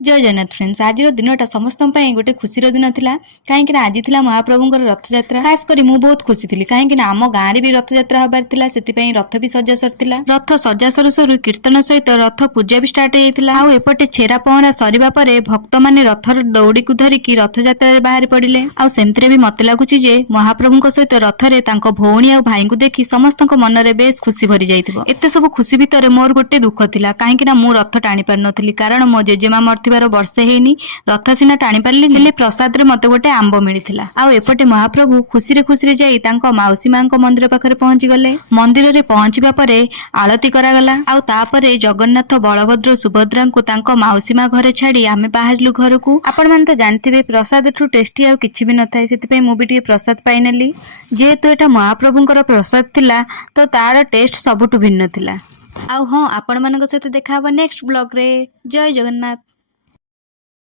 जय जगन्नाथ फ्रेंड्स। आज दिनटा समस्त गोटे खुशी दिन था कहीं आज थी महाप्रभुंर रथयात्रा। खास कर मुझे बहुत खुशी थी कहीं आम गाँव में भी रथयात्रा हबार था से रथ भी सजा सर रथ सजा सरू सरू कीर्तन सहित रथ पूजा भी स्टार्ट होता। एपटे छेरा पहरा सरिबा परे भक्त मैंने रथर दौड़ी को धरिकी रथयात्रा बाहर पड़े। आमती भी मत लगुच महाप्रभु सहित रथरे भौणी और भाई को देखी समस्त मन में बेस खुशी भरी जाइए। एत सब खुशी भितर मोर गोटे दुख था कहीं मु रथ टाणी पार नी कारण मो जेजेमा वर्षे हैनी रथ सीना टाणी पारे हेले प्रसाद रे मते गोटे आंब मिलता। आउ एपटे महाप्रभु खुशी खुशी जाई मौसी माँ मंदिर पाखे पहुंची गले। मंदिर रे पहुंचवा परे आलती करागला। आउ तापरे जगन्नाथ बलभद्र सुभद्रा को मौसी माँ घरे छाड़ी आमे बाहरलु घर को। आपण माने तो जानथिबे प्रसाद ठू टेस्टी आउ किछि भी न थाए सेति मु भी टिके प्रसाद पाइनेली। जेहेतु एटा महाप्रभुंकर प्रसाद थिला तो तार टेस्ट सबुठु भिन्न थिला। आउ हाँ आपण मानक सहित देखा नेक्स्ट ब्लॉग रे। जय जगन्नाथ।